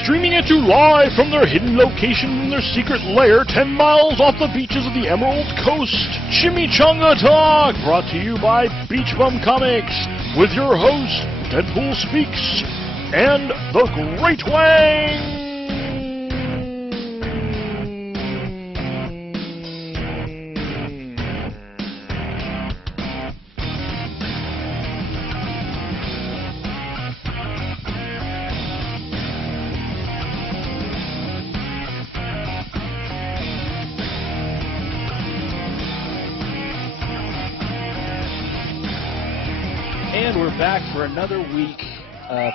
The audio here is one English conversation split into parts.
Streaming at you live from their hidden location in their secret lair 10 miles off the beaches of the Emerald Coast. Chimichanga Talk, brought to you by Beach Bum Comics, with your host, Deadpool Speaks, and the Great Wang! And we're back for another week.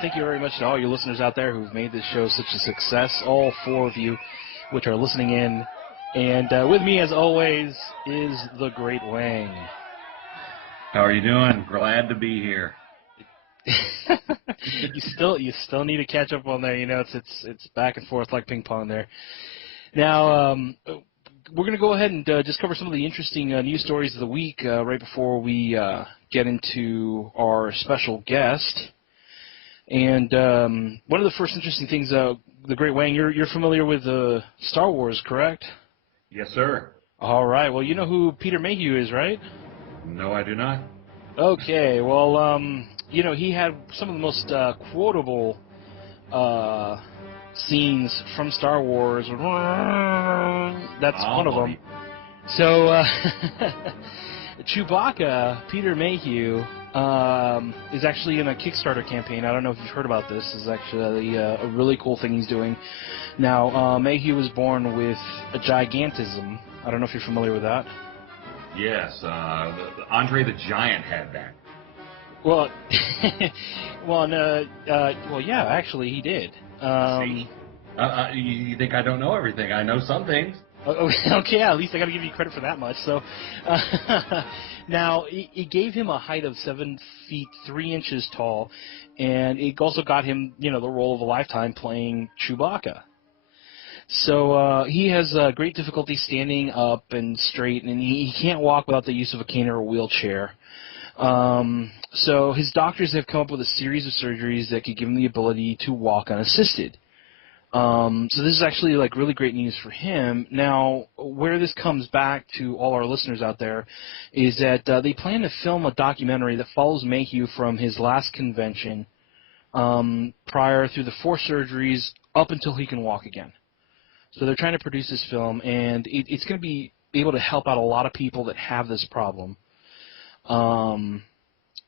Thank you very much to all your listeners out there who've made this show such a success, all four of you which are listening in. And with me, as always, is the Great Wang. How are you doing? Glad to be here. You still need to catch up on there. You know, it's back and forth like ping pong there. Now, we're going to go ahead and just cover some of the interesting news stories of the week right before we get into our special guest. And one of the first interesting things, the Great Wang, you're familiar with Star Wars, correct? Yes, sir. All right. Well, you know who Peter Mayhew is, right? No, I do not. Okay. Well, you know, he had some of the most quotable scenes from Star Wars. That's one of them. So, Chewbacca, Peter Mayhew, is actually in a Kickstarter campaign. I don't know if you've heard about this. This is actually a really cool thing he's doing. Now, Mayhew was born with a gigantism. I don't know if you're familiar with that. Yes, Andre the Giant had that. Well, well, yeah, actually, he did. You think I don't know everything? I know some things. Okay, at least I got to give you credit for that much. So, now it gave him a height of 7 feet 3 inches tall, and it also got him, you know, the role of a lifetime playing Chewbacca. So he has great difficulty standing up and straight, and he can't walk without the use of a cane or a wheelchair. So his doctors have come up with a series of surgeries that could give him the ability to walk unassisted. So this is actually like really great news for him. Now, where this comes back to all our listeners out there is that they plan to film a documentary that follows Mayhew from his last convention prior through the 4 surgeries up until he can walk again. So they're trying to produce this film, and it's going to be able to help out a lot of people that have this problem.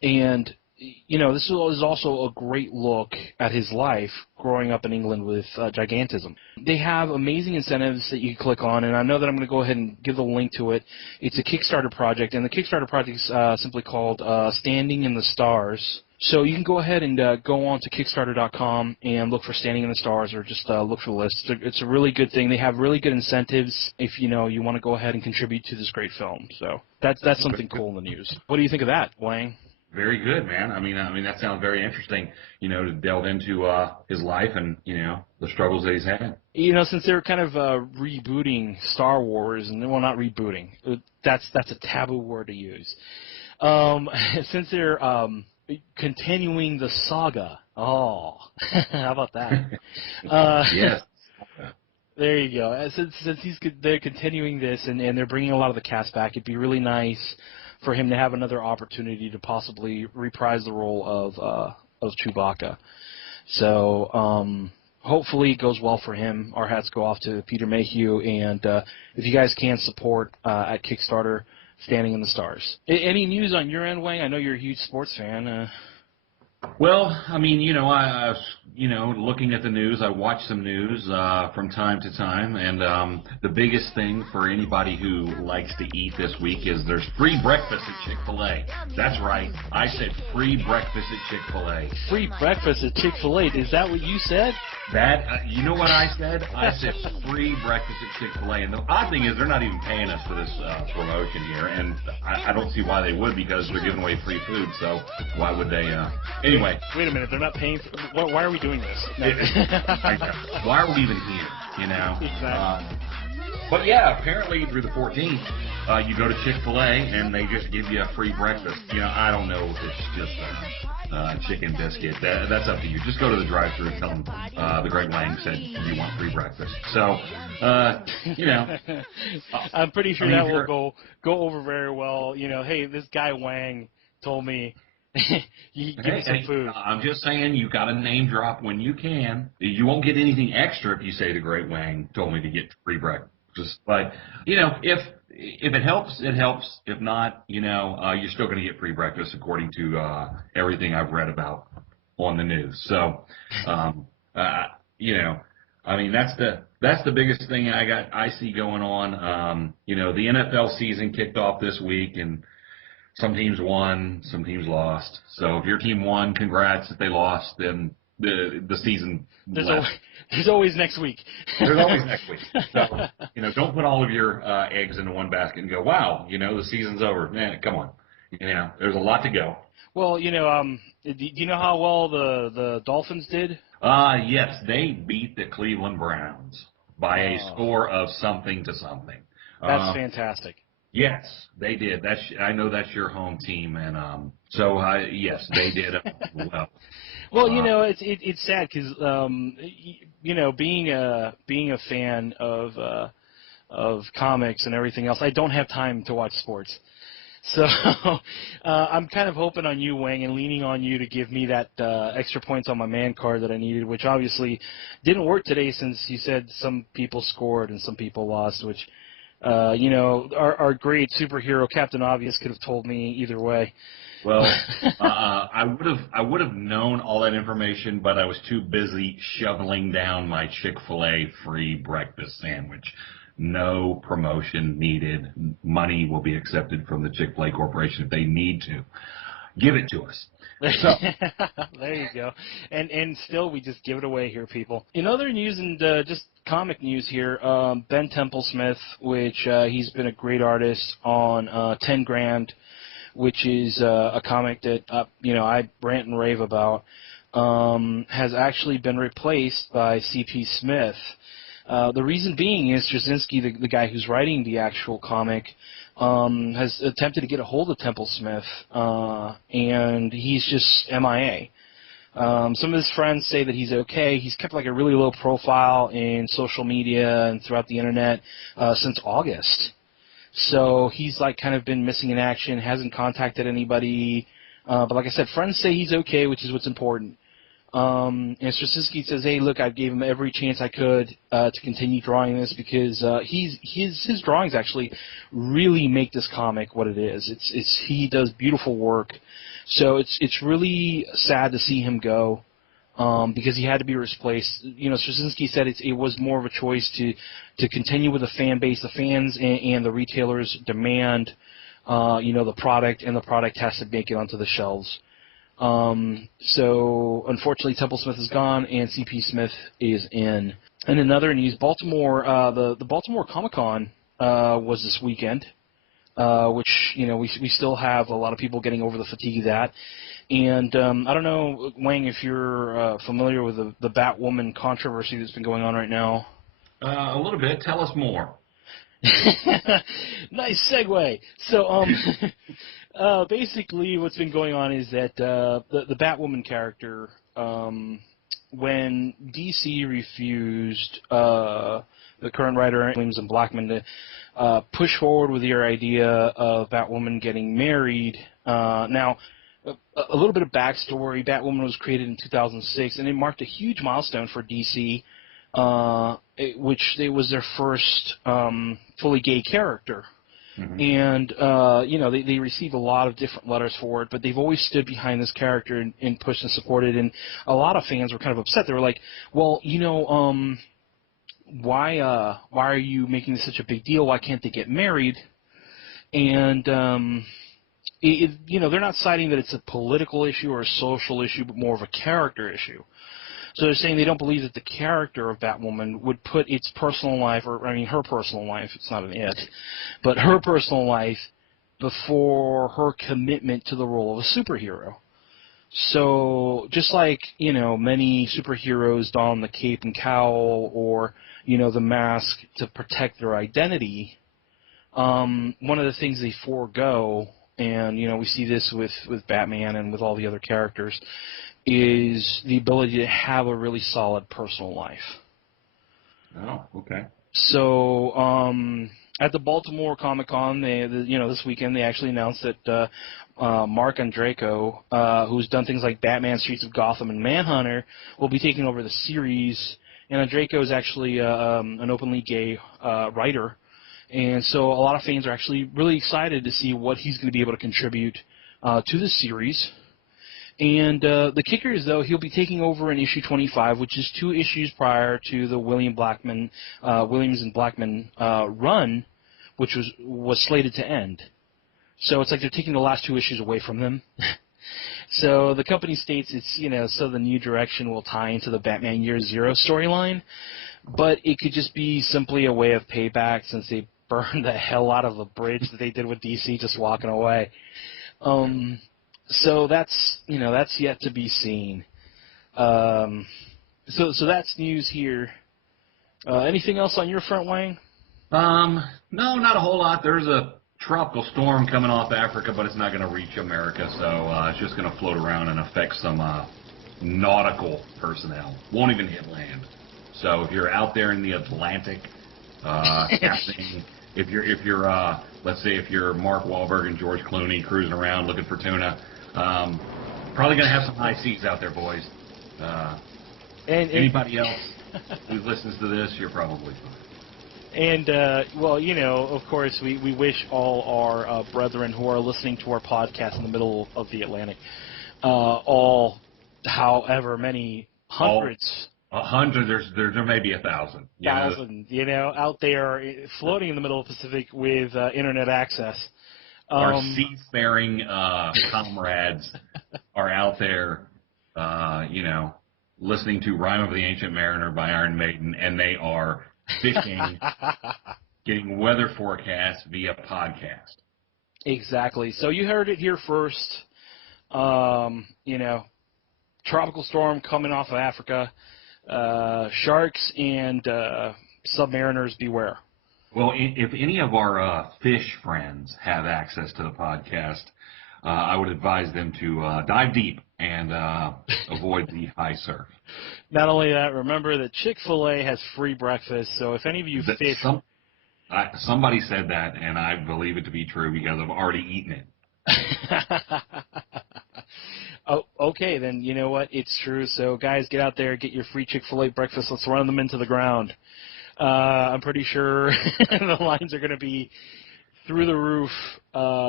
And, you know, this is also a great look at his life growing up in England with gigantism. They have amazing incentives that you can click on, and I know that I'm going to go ahead and give the link to it. It's a Kickstarter project, and the Kickstarter project is simply called Standing in the Stars. So you can go ahead and go on to Kickstarter.com and look for Standing in the Stars, or just look for the list. It's a really good thing. They have really good incentives if you want to go ahead and contribute to this great film. So that's something cool in the news. What do you think of that, Wang? Very good, man. I mean that sounds very interesting. You know, to delve into his life and the struggles that he's had. You know, since they're kind of rebooting Star Wars, and well, not rebooting. That's a taboo word to use. Since they're continuing the saga. Oh, how about that? Yes. There you go. Since they're continuing this and they're bringing a lot of the cast back, it'd be really nice for him to have another opportunity to possibly reprise the role of Chewbacca. So hopefully it goes well for him. Our hats go off to Peter Mayhew, and if you guys can support at Kickstarter, Standing in the Stars. Any news on your end, Wang? I know you're a huge sports fan. Well, I mean, I was, looking at the news. I watch some news from time to time, and the biggest thing for anybody who likes to eat this week is there's free breakfast at Chick-fil-A. That's right. I said free breakfast at Chick-fil-A. Free breakfast at Chick-fil-A. Is that what you said? That, you know what I said? I said free breakfast at Chick-fil-A. And the odd thing is they're not even paying us for this promotion here, and I don't see why they would, because they're giving away free food, so why would they? Anyway. Wait a minute, they're not paying for... Why are we doing this? Why are we even here, Exactly. But yeah, apparently through the 14th, you go to Chick-fil-A and they just give you a free breakfast. I don't know if it's just a chicken biscuit. That's up to you. Just go to the drive-thru and tell them the Great Wang said you want free breakfast. So, I'm pretty sure that will go over very well. Hey, this guy Wang told me you give me some food. I'm just saying you got to name drop when you can. You won't get anything extra if you say the Great Wang told me to get free breakfast. But if it helps, it helps. If not, you're still going to get free breakfast according to everything I've read about on the news. So, I mean that's the biggest thing I see going on. The NFL season kicked off this week and some teams won, some teams lost. So if your team won, congrats. If they lost, then the season left. There's always next week. There's always next week. So, don't put all of your eggs into one basket and go, wow, the season's over. Man, come on. There's a lot to go. Well, do you know how well the Dolphins did? Yes, they beat the Cleveland Browns by a score of something to something. That's fantastic. Yes, they did. I know that's your home team, and yes, they did well. Well, it's sad because being a fan of comics and everything else, I don't have time to watch sports. So I'm kind of hoping on you, Wang, and leaning on you to give me that extra points on my man card that I needed, which obviously didn't work today since you said some people scored and some people lost, which. Our great superhero Captain Obvious could have told me either way. Well, I would have known all that information, but I was too busy shoveling down my Chick-fil-A free breakfast sandwich. No promotion needed. Money will be accepted from the Chick-fil-A Corporation if they need to. Give it to us. So. There you go. And still, we just give it away here, people. In other news and just comic news here, Ben Templesmith, which he's been a great artist on 10 Grand, which is a comic that I rant and rave about, has actually been replaced by C.P. Smith. The reason being is Straczynski, the guy who's writing the actual comic, has attempted to get a hold of Templesmith, and he's just MIA. Some of his friends say that he's okay. He's kept like a really low profile in social media and throughout the internet since August. So he's like kind of been missing in action, hasn't contacted anybody. But like I said, friends say he's okay, which is what's important. And Straczynski says, hey, look, I gave him every chance I could to continue drawing this because his drawings actually really make this comic what it is. He does beautiful work. So it's really sad to see him go because he had to be replaced. Straczynski said it was more of a choice to continue with the fan base. The fans and the retailers demand the product, and the product has to make it onto the shelves. So unfortunately, Templesmith is gone, and C.P. Smith is in. And another news, Baltimore, the Baltimore Comic-Con was this weekend, which we still have a lot of people getting over the fatigue of that. And I don't know, Wang, if you're familiar with the Batwoman controversy that's been going on right now. A little bit. Tell us more. Nice segue. So, basically, what's been going on is that the Batwoman character, when DC refused the current writer Williams and Blackman to push forward with their idea of Batwoman getting married. Now, a little bit of backstory: Batwoman was created in 2006, and it marked a huge milestone for DC. Which it was their first fully gay character. Mm-hmm. And, they received a lot of different letters for it, but they've always stood behind this character and pushed and supported, and a lot of fans were kind of upset. They were like, well, why are you making this such a big deal? Why can't they get married? And, they're not citing that it's a political issue or a social issue, but more of a character issue. So they're saying they don't believe that the character of Batwoman would put its personal life, her personal life, it's not an it, but her personal life before her commitment to the role of a superhero. So just like, many superheroes don the cape and cowl or, the mask to protect their identity, one of the things they forego, and we see this with Batman and with all the other characters, is the ability to have a really solid personal life. Oh, okay. So at the Baltimore Comic-Con, this weekend, they actually announced that Mark Andreyko, who's done things like Batman, Streets of Gotham, and Manhunter, will be taking over the series. And Andreyko is actually an openly gay writer. And so a lot of fans are actually really excited to see what he's going to be able to contribute to the series. And the kicker is, though, he'll be taking over in issue 25, which is 2 issues prior to the Williams and Blackman run, which was slated to end. So it's like they're taking the last 2 issues away from them. So the company states it's, so the new direction will tie into the Batman Year Zero storyline, but it could just be simply a way of payback since they burned the hell out of the bridge that they did with DC just walking away. So that's yet to be seen. So that's news here. Anything else on your front, Wayne? No, not a whole lot. There's a tropical storm coming off Africa, but it's not going to reach America, so it's just going to float around and affect some nautical personnel. Won't even hit land. So if you're out there in the Atlantic, if you're let's say if you're Mark Wahlberg and George Clooney cruising around looking for tuna, probably going to have some high seas out there, boys. Anybody else who listens to this, you're probably fine. And, of course, we wish all our brethren who are listening to our podcast in the middle of the Atlantic, all however many hundreds. 100, there may be 1,000. Out there floating in the middle of the Pacific with internet access. Our seafaring comrades are out there, listening to Rime of the Ancient Mariner by Iron Maiden, and they are fishing, getting weather forecasts via podcast. Exactly. So you heard it here first. Tropical storm coming off of Africa. Sharks and submariners beware. Well, if any of our fish friends have access to the podcast, I would advise them to dive deep and avoid the high surf. Not only that, remember that Chick-fil-A has free breakfast, so if any of you fish... Somebody said that, and I believe it to be true because I've already eaten it. Oh, okay, then you know what? It's true. So, guys, get out there, get your free Chick-fil-A breakfast. Let's run them into the ground. I'm pretty sure the lines are going to be through the roof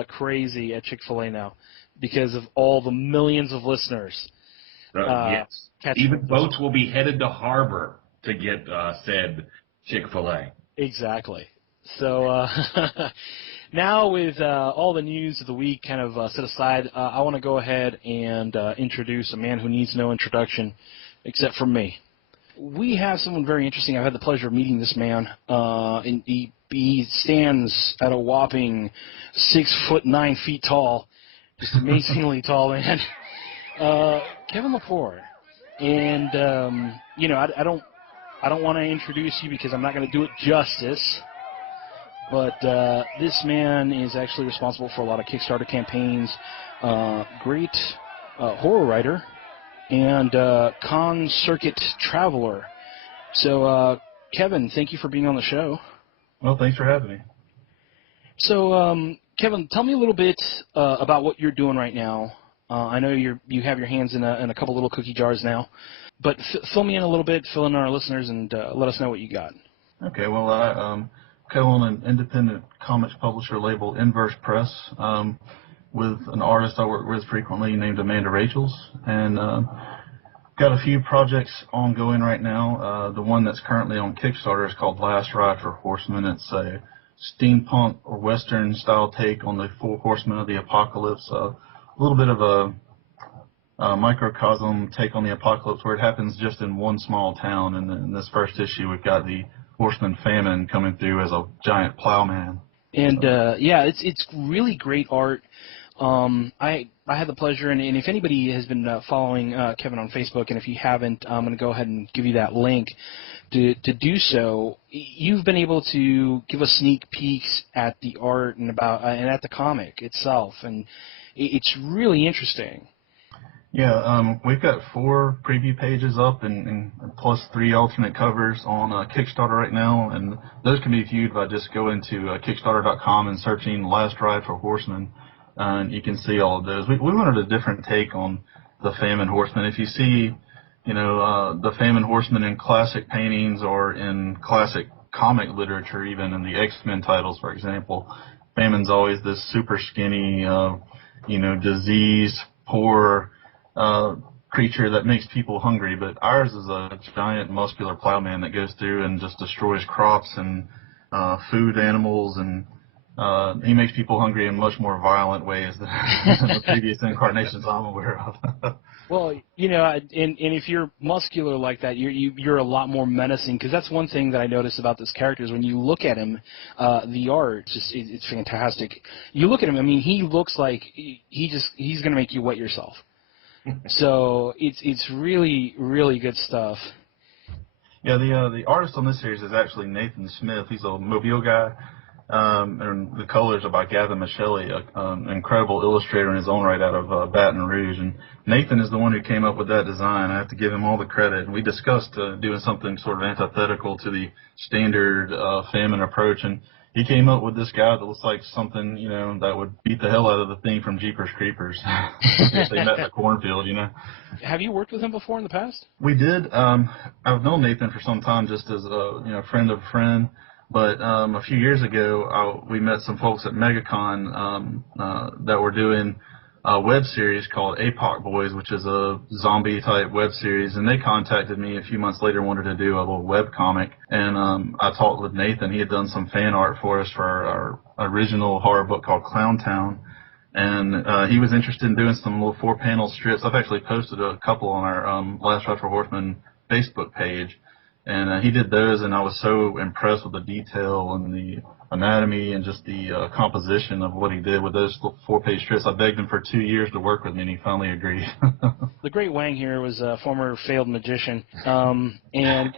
crazy at Chick-fil-A now because of all the millions of listeners. Yes. Even boats will be headed to harbor to get said Chick-fil-A. Exactly. So now with all the news of the week kind of set aside, I want to go ahead and introduce a man who needs no introduction except from me. We have someone very interesting. I've had the pleasure of meeting this man. And he stands at a whopping 6'9" tall, just amazingly tall man. Kevin Lepore. And I don't want to introduce you because I'm not going to do it justice. But this man is actually responsible for a lot of Kickstarter campaigns, great horror writer, and con circuit traveler. So, Kevin, thank you for being on the show. Well, thanks for having me. So, Kevin, tell me a little bit about what you're doing right now. I know you have your hands in a couple little cookie jars now, but fill me in a little bit, fill in our listeners, and let us know what you got. Okay, well, I co-own an independent comics publisher label, Inverse Press, with an artist I work with frequently named Amanda Rachels, and got a few projects ongoing right now. The one that's currently on Kickstarter is called Last Ride for Horsemen. It's a steampunk or western style take on the Four Horsemen of the Apocalypse. A little bit of a microcosm take on the apocalypse where it happens just in one small town. And in this first issue, we've got the Horseman Famine coming through as a giant plowman. And it's really great art. I had the pleasure, and if anybody has been following Kevin on Facebook, and if you haven't, I'm going to go ahead and give you that link to do so. You've been able to give us sneak peeks at the art and at the comic itself, and it's really interesting. Yeah, we've got 4 preview pages up and plus 3 alternate covers on Kickstarter right now, and those can be viewed by just going to Kickstarter.com and searching Last Ride for Horsemen, and you can see all of those. We wanted a different take on the Famine Horsemen. If you see, the Famine Horsemen in classic paintings or in classic comic literature, even in the X-Men titles, for example, Famine's always this super skinny, diseased, poor creature that makes people hungry, but ours is a giant muscular plowman that goes through and just destroys crops and food animals, and he makes people hungry in much more violent ways than the previous incarnations I'm aware of. Well, and if you're muscular like that, you're a lot more menacing, because that's one thing that I noticed about this character is when you look at him, the art it's fantastic. You look at him, I mean, he looks like he's going to make you wet yourself. So it's really, really good stuff. Yeah, the artist on this series is actually Nathan Smith. He's a Mobile guy, and the colors are by Gavin Michelli, an incredible illustrator in his own right out of Baton Rouge. And Nathan is the one who came up with that design. I have to give him all the credit. And we discussed doing something sort of antithetical to the standard Famine approach, and he came up with this guy that looks like something, that would beat the hell out of the thing from Jeepers Creepers. If they met in the cornfield, Have you worked with him before in the past? We did. I've known Nathan for some time, just as a friend of a friend. But a few years ago, we met some folks at MegaCon that were doing a web series called APOC Boys, which is a zombie-type web series, and they contacted me a few months later, wanted to do a little web comic, and I talked with Nathan. He had done some fan art for us for our original horror book called Clown Town, and he was interested in doing some little 4-panel strips. I've actually posted a couple on our Last Ride for Horsemen Facebook page, and he did those, and I was so impressed with the detail and the anatomy and just the composition of what he did with those 4-page strips. I begged him for 2 years to work with me, and he finally agreed. The Great Wang here was a former failed magician, and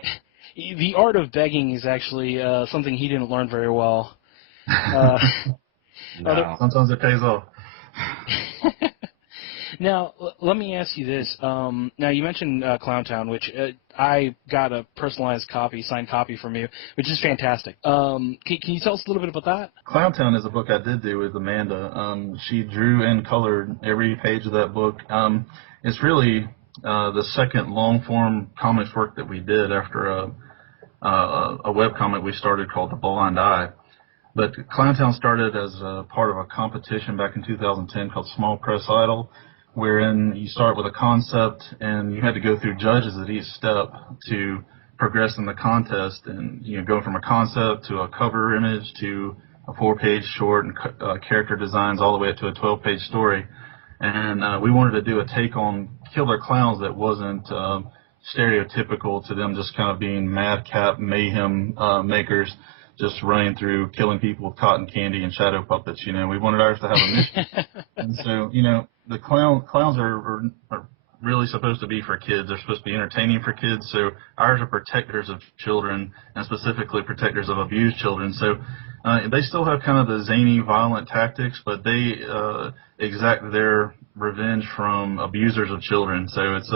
the art of begging is actually something he didn't learn very well. No. Sometimes it pays off. Now, let me ask you this. Now, you mentioned Clowntown, which I got a personalized copy, signed copy from you, which is fantastic. Can you tell us a little bit about that? Clowntown is a book I did do with Amanda. She drew and colored every page of that book. It's really the second long-form comics work that we did after a webcomic we started called The Blind Eye. But Clowntown started as a part of a competition back in 2010 called Small Press Idol, wherein you start with a concept and you had to go through judges at each step to progress in the contest, and go from a concept to a cover image to a 4-page short and character designs all the way up to a 12-page story. And we wanted to do a take on killer clowns that wasn't stereotypical to them just kind of being madcap mayhem makers, just running through killing people with cotton candy and shadow puppets. We wanted ours to have a mission. And so, the clowns are really supposed to be for kids. They're supposed to be entertaining for kids. So ours are protectors of children, and specifically protectors of abused children. So they still have kind of the zany, violent tactics, but they exact their revenge from abusers of children. So it's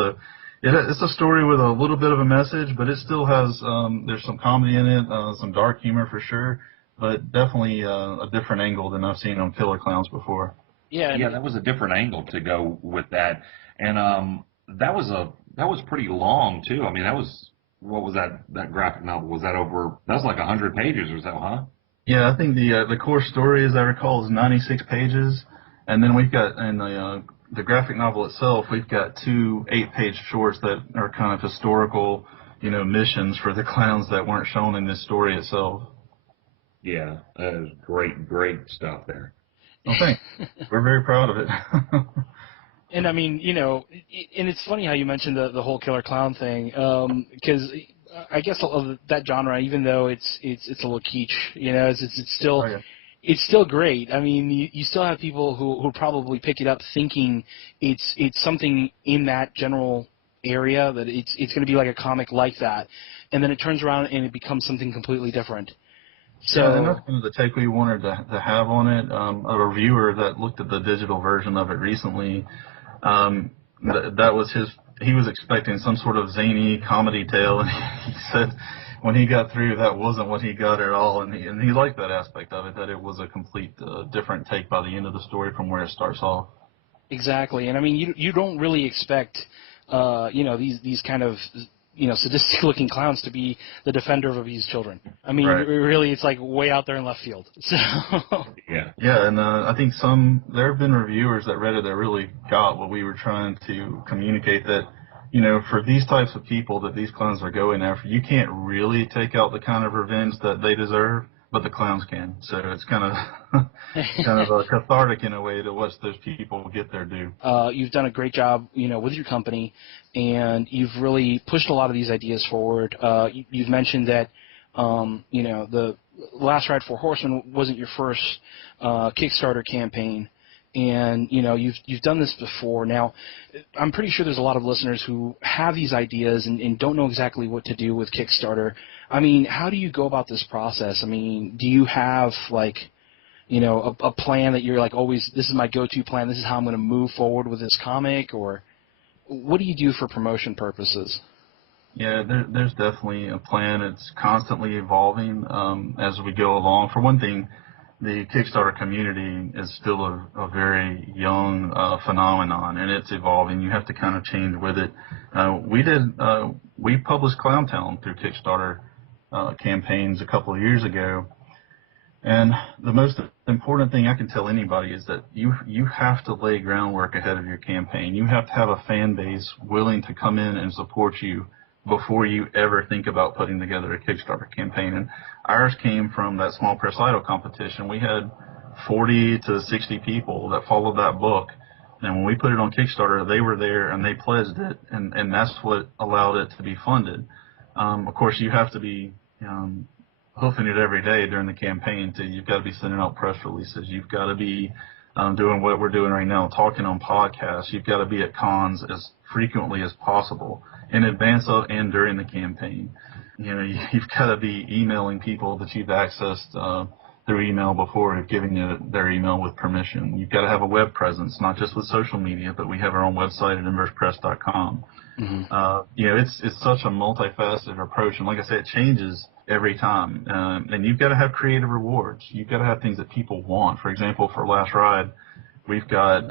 a story with a little bit of a message, but it still has there's some comedy in it, some dark humor for sure, but definitely a different angle than I've seen on Killer Clowns before. Yeah, that was a different angle to go with that, and that was pretty long too. I mean, what was that graphic novel? Was that was like 100 pages or so, huh? Yeah, I think the core story, as I recall, is 96 pages, and then we've got in the graphic novel itself, we've got 2 8-page shorts that are kind of historical, missions for the clowns that weren't shown in this story itself. Yeah, that is great stuff there. Well, thanks. We're very proud of it. And I mean, and it's funny how you mentioned the whole killer clown thing, because I guess of that genre, even though it's a little kitsch, it's still. Oh, yeah. it's still great. I mean, you still have people who probably pick it up thinking it's something in that general area, that it's going to be like a comic like that, and then it turns around and it becomes something completely different. So, yeah, and that's kind of the take we wanted to have on it. A reviewer that looked at the digital version of it recently, that was he was expecting some sort of zany comedy tale, and he said when he got through, that wasn't what he got at all, and he liked that aspect of it, that it was a complete different take by the end of the story from where it starts off. exactly, and I mean, you don't really expect these kind of sadistic looking clowns to be the defender of abused children. I mean, Right. really, it's like way out there in left field. So Yeah, and I think there have been reviewers that read it that really got what we were trying to communicate, that for these types of people that these clowns are going after, you can't really take out the kind of revenge that they deserve, but the clowns can. So it's kind of cathartic in a way to watch those people get their due. You've done a great job, with your company, and you've really pushed a lot of these ideas forward. You've mentioned that, the Last Ride for Horsemen wasn't your first Kickstarter campaign, and you've done this before. Now, I'm pretty sure there's a lot of listeners who have these ideas and don't know exactly what to do with Kickstarter. I mean, how do you go about this process? I mean, do you have a plan that you're like always, this is my go-to plan, this is how I'm going to move forward with this comic, or what do you do for promotion purposes? Yeah, there's definitely a plan. It's constantly evolving as we go along. For one thing, the Kickstarter community is still a very young phenomenon, and it's evolving. You have to kind of change with it. We published Clowntown through Kickstarter campaigns a couple of years ago, and the most important thing I can tell anybody is that you have to lay groundwork ahead of your campaign. You have to have a fan base willing to come in and support you before you ever think about putting together a Kickstarter campaign. And ours came from that Small Press Idol competition. We had 40 to 60 people that followed that book, and when we put it on Kickstarter, they were there and they pledged it, and that's what allowed it to be funded. Of course, you have to be hoofing it every day during the campaign. You've got to be sending out press releases. You've got to be doing what we're doing right now, talking on podcasts. You've got to be at cons as frequently as possible in advance of and during the campaign. You've got to be emailing people that you've accessed through email before giving you their email with permission. You've got to have a web presence, not just with social media, but we have our own website at inversepress.com. Mm-hmm. It's such a multifaceted approach, and like I said, it changes every time. And you've got to have creative rewards. You've got to have things that people want. For example, for Last Ride, we've got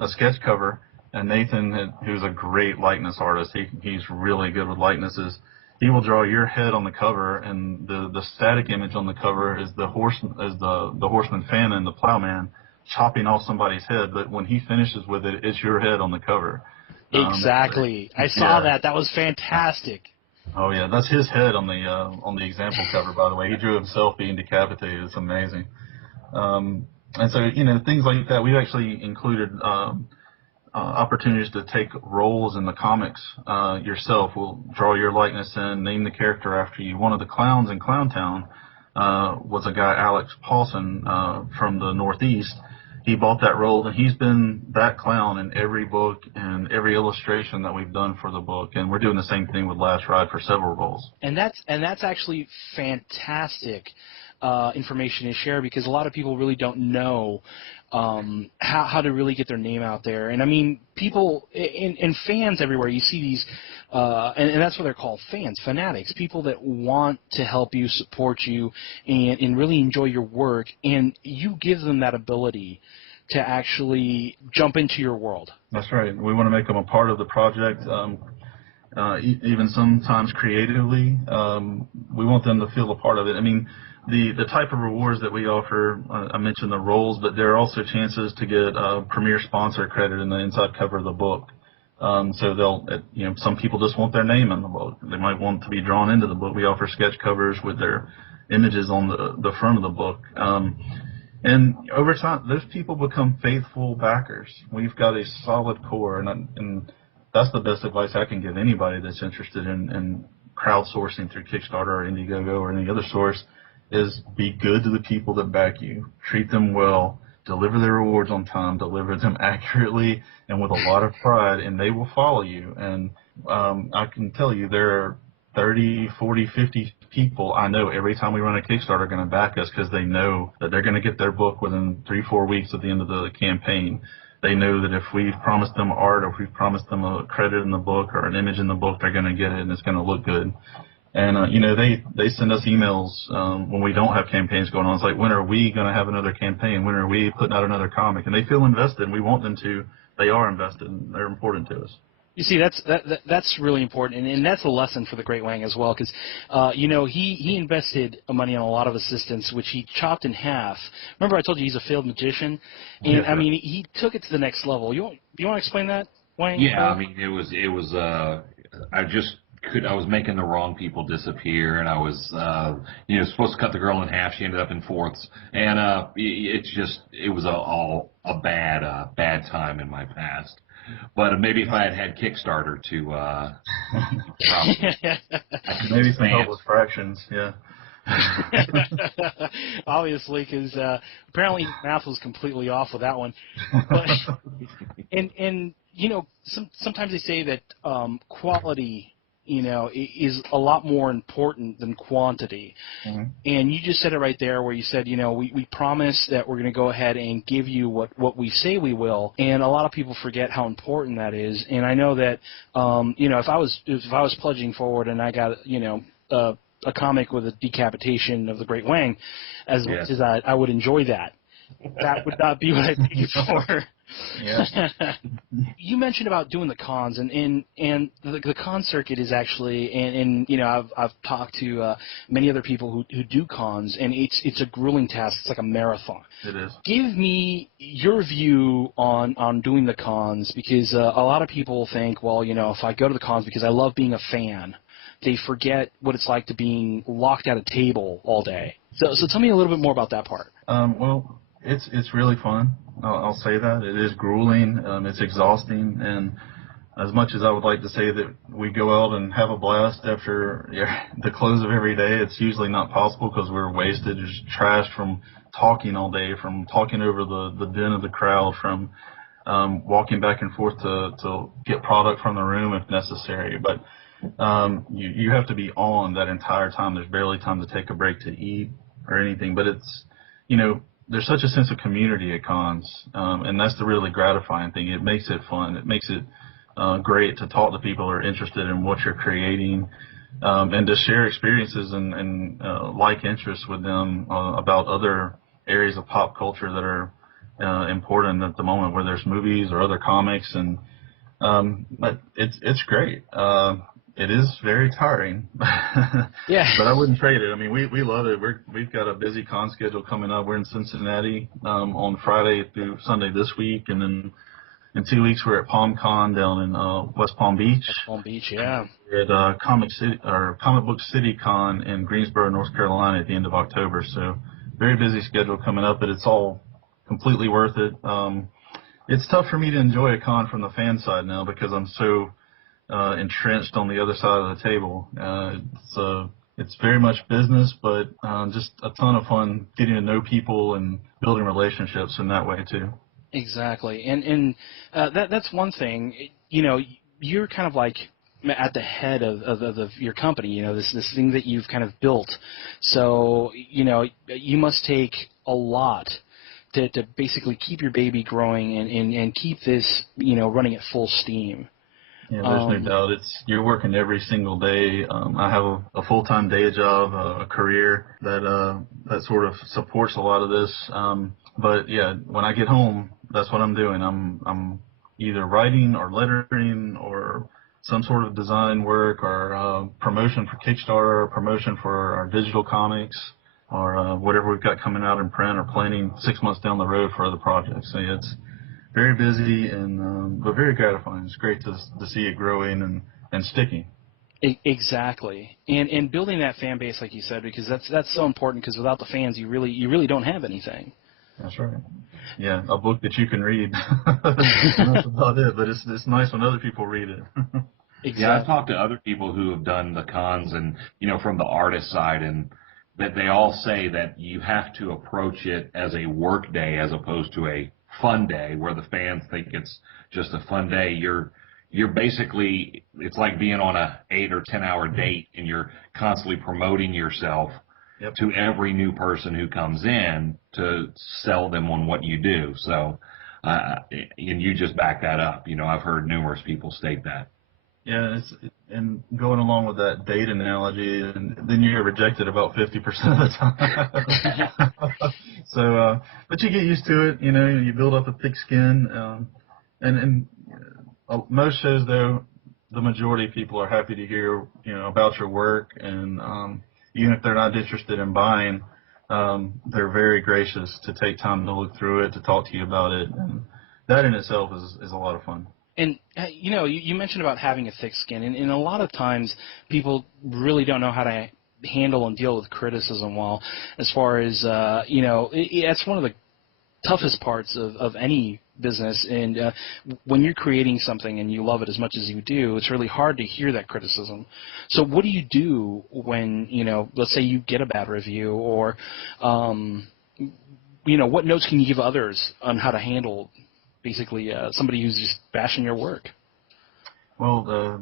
a sketch cover, and Nathan, who's a great likeness artist, he's really good with likenesses. He will draw your head on the cover, and the static image on the cover is the horseman Fannin, the plowman, chopping off somebody's head. But when he finishes with it, it's your head on the cover. Exactly. I saw that. That was fantastic. Oh yeah, that's his head on the example cover. By the way, he drew himself being decapitated. It's amazing. And so things like that. We've actually included opportunities to take roles in the comics yourself. We'll draw your likeness in, name the character after you. One of the clowns in Clowntown was a guy, Alex Paulson, from the Northeast. He bought that role, and he's been that clown in every book and every illustration that we've done for the book. And we're doing the same thing with Last Ride for several roles. And that's actually fantastic information to share, because a lot of people really don't know how to really get their name out there. And I mean, people and fans everywhere, you see these, and that's what they're called, fans, fanatics, people that want to help you, support you, and really enjoy your work, and you give them that ability to actually jump into your world. That's right. We want to make them a part of the project. Even sometimes creatively, we want them to feel a part of it. I mean, the type of rewards that we offer, I mentioned the roles, but there are also chances to get premier sponsor credit in the inside cover of the book. So they'll, some people just want their name in the book. They might want to be drawn into the book. We offer sketch covers with their images on the front of the book. And over time, those people become faithful backers. We've got a solid core, and that's the best advice I can give anybody that's interested in crowdsourcing through Kickstarter or Indiegogo or any other source, is be good to the people that back you, treat them well, deliver their rewards on time, deliver them accurately and with a lot of pride, and they will follow you. And I can tell you there are 30, 40, 50 people I know every time we run a Kickstarter are going to back us because they know that they're going to get their book within 3-4 weeks at the end of the campaign. They know that if we've promised them art or if we've promised them a credit in the book or an image in the book, they're going to get it and it's going to look good. And, you know, they send us emails when we don't have campaigns going on. It's like, when are we going to have another campaign? When are we putting out another comic? And they feel invested, and we want them to. They are invested, and they're important to us. You see, that's really important, and that's a lesson for the Great Wang as well, because you know, he invested money on a lot of assistants, which he chopped in half. Remember, I told you he's a failed magician, and Yeah. I mean, he took it to the next level. You want to explain that, Wang? Yeah, I mean, it was I was making the wrong people disappear, and I was you know, supposed to cut the girl in half. She ended up in fourths, and it was a bad time in my past. But maybe if I had had Kickstarter to probably I could Maybe some expand. help with fractions, yeah. Obviously, because apparently math was completely off with that one. But, and you know, sometimes they say that quality, you know, is a lot more important than quantity. Mm-hmm. And you just said it right there where you said, you know, we promise that we're going to go ahead and give you what we say we will. And a lot of people forget how important that is. And I know that, you know, if I was pledging forward and I got, you know, a comic with a decapitation of the Great Wang, as much as I would enjoy that, that would not be what I paid for. Yeah. You mentioned about doing the cons, and the con circuit is actually, and you know, I've talked to many other people who do cons, and it's a grueling task. It's like a marathon. It is. Give me your view on doing the cons, because a lot of people think, well, you know, if I go to the cons because I love being a fan, they forget what it's like to being locked at a table all day. So tell me a little bit more about that part. Well, it's really fun. I'll say that. It is grueling. It's exhausting. And as much as I would like to say that we go out and have a blast after the close of every day, it's usually not possible because we're wasted, just trashed from talking all day, from talking over the din of the crowd, from walking back and forth to get product from the room if necessary. But you have to be on that entire time. There's barely time to take a break to eat or anything. But it's, you know, there's such a sense of community at cons, and that's the really gratifying thing. It makes it fun. It makes it great to talk to people who are interested in what you're creating, and to share experiences and like interests with them about other areas of pop culture that are important at the moment, where there's movies or other comics, and but it's great. It is very tiring. Yeah. But I wouldn't trade it. I mean, we love it. We've got a busy con schedule coming up. We're in Cincinnati on Friday through Sunday this week, and then in 2 weeks we're at PalmCon down in West Palm Beach. West Palm Beach, yeah. We're at Comic Book City Con in Greensboro, North Carolina at the end of October. So very busy schedule coming up, but it's all completely worth it. It's tough for me to enjoy a con from the fan side now because I'm so entrenched on the other side of the table. It's very much business, but just a ton of fun getting to know people and building relationships in that way too. Exactly, and that's one thing. You know, you're kind of like at the head of your company. You know, this thing that you've kind of built. So you know, you must take a lot to basically keep your baby growing and keep this, you know, running at full steam. Yeah, there's no doubt. You're working every single day. I have a full-time day job, a career that sort of supports a lot of this. But yeah, when I get home, that's what I'm doing. I'm either writing or lettering or some sort of design work or promotion for Kickstarter, or promotion for our digital comics, or whatever we've got coming out in print, or planning 6 months down the road for other projects. So yeah, it's very busy and but very gratifying. It's great to see it growing and sticking. Exactly, and building that fan base, like you said, because that's so important. Because without the fans, you really don't have anything. That's right. Yeah, a book that you can read. That's about it. But it's nice when other people read it. Exactly. Yeah, I've talked to other people who have done the cons, and you know, from the artist side, and that they all say that you have to approach it as a work day as opposed to a fun day where the fans think it's just a fun day. You're basically, it's like being on a 8 or 10 hour date, and you're constantly promoting yourself Yep. to every new person who comes in to sell them on what you do. So, and you just back that up. I've heard numerous people state that. Yeah, and going along with that date analogy, and then you get rejected about 50% of the time. So, but you get used to it. You build up a thick skin, and most shows, though, the majority of people are happy to hear about your work, and even if they're not interested in buying, they're very gracious to take time to look through it, to talk to you about it, and that in itself is a lot of fun. And, you mentioned about having a thick skin, and a lot of times people really don't know how to handle and deal with criticism well, as far as, it's one of the toughest parts of any business, and when you're creating something and you love it as much as you do, it's really hard to hear that criticism. So what do you do when, let's say you get a bad review, or, what notes can you give others on how to handle basically somebody who's just bashing your work? Well,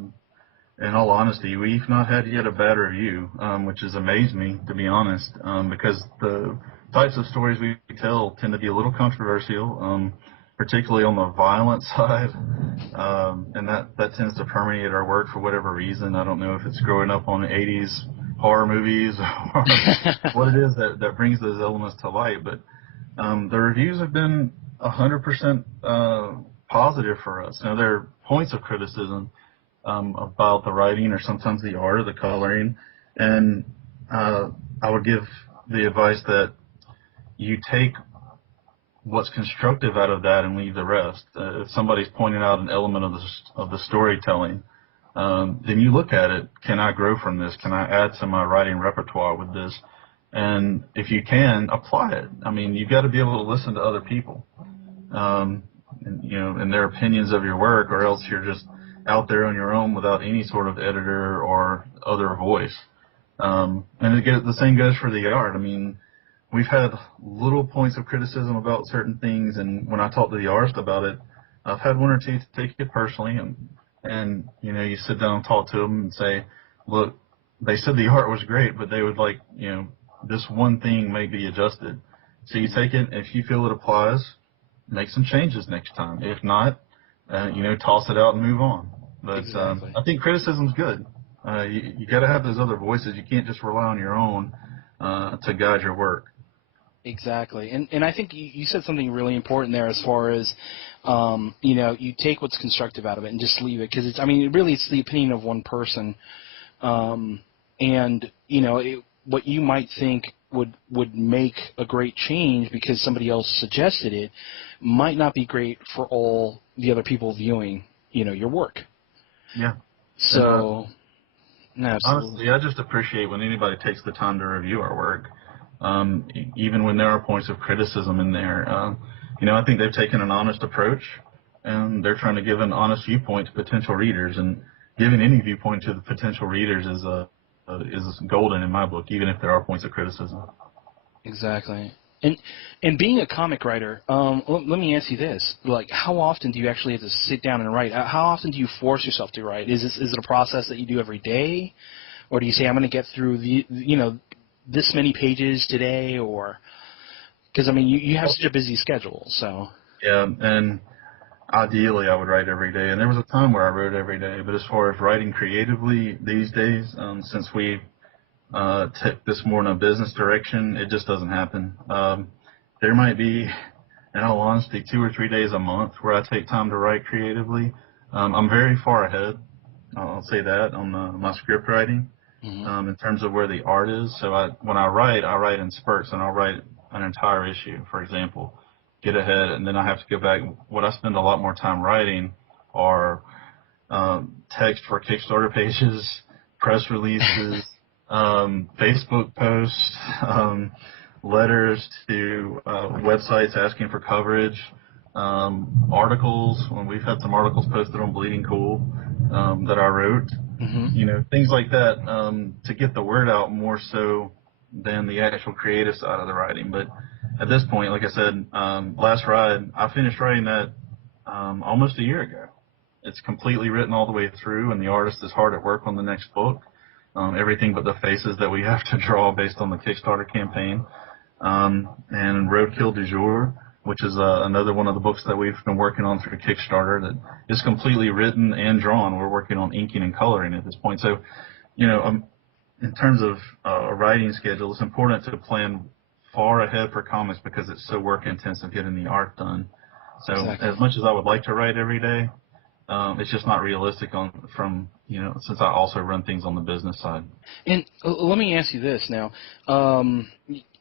in all honesty, we've not had yet a bad review, which has amazed me, to be honest, because the types of stories we tell tend to be a little controversial, particularly on the violent side, and that tends to permeate our work for whatever reason. I don't know if it's growing up on the 80s horror movies or what it is that brings those elements to light, but the reviews have been 100% positive for us. Now, there are points of criticism about the writing or sometimes the art or the coloring, and I would give the advice that you take what's constructive out of that and leave the rest. If somebody's pointing out an element of the storytelling, then you look at it. Can I grow from this? Can I add to my writing repertoire with this? And if you can, apply it. I mean, you've got to be able to listen to other people, and their opinions of your work, or else you're just out there on your own without any sort of editor or other voice. And the same goes for the art. I mean, we've had little points of criticism about certain things, and when I talk to the artist about it, I've had one or two take it personally, and you sit down and talk to them and say, look, they said the art was great, but they would like, this one thing may be adjusted. So you take it, if you feel it applies, make some changes next time. If not, toss it out and move on. But Exactly. I think criticism's good. You got to have those other voices. You can't just rely on your own to guide your work. Exactly, and I think you said something really important there, as far as you take what's constructive out of it and just leave it, because it's the opinion of one person, and what you might think would make a great change because somebody else suggested it might not be great for all the other people viewing your work. Yeah. So, no, absolutely. Honestly, I just appreciate when anybody takes the time to review our work. Even when there are points of criticism in there, I think they've taken an honest approach, and they're trying to give an honest viewpoint to potential readers. And giving any viewpoint to the potential readers is golden in my book, even if there are points of criticism. Exactly. And being a comic writer, let me ask you this: like, how often do you actually have to sit down and write? How often do you force yourself to write? Is it a process that you do every day, or do you say, I'm going to get through this many pages today, or because you have such a busy schedule, so. Yeah, and ideally I would write every day, and there was a time where I wrote every day, but as far as writing creatively these days, since we took this more in a business direction, it just doesn't happen. There might be, in all honesty, 2 or 3 days a month where I take time to write creatively. I'm very far ahead, I'll say that, on my script writing. Mm-hmm. In terms of where the art is. So when I write in spurts, and I'll write an entire issue, for example, get ahead, and then I have to go back. What I spend a lot more time writing are text for Kickstarter pages, press releases, Facebook posts, letters to websites asking for coverage, articles. When we've had some articles posted on Bleeding Cool that I wrote. Mm-hmm. Things like that, to get the word out more so than the actual creative side of the writing. But at this point, like I said, Last Ride, I finished writing that almost a year ago. It's completely written all the way through, and the artist is hard at work on the next book. Everything but the faces that we have to draw based on the Kickstarter campaign. And Roadkill du Jour, which is another one of the books that we've been working on through Kickstarter that is completely written and drawn. We're working on inking and coloring at this point. So, in terms of a writing schedule, it's important to plan far ahead for comics because it's so work intensive getting the art done. So as much as I would like to write every day, it's just not realistic since I also run things on the business side. And let me ask you this now.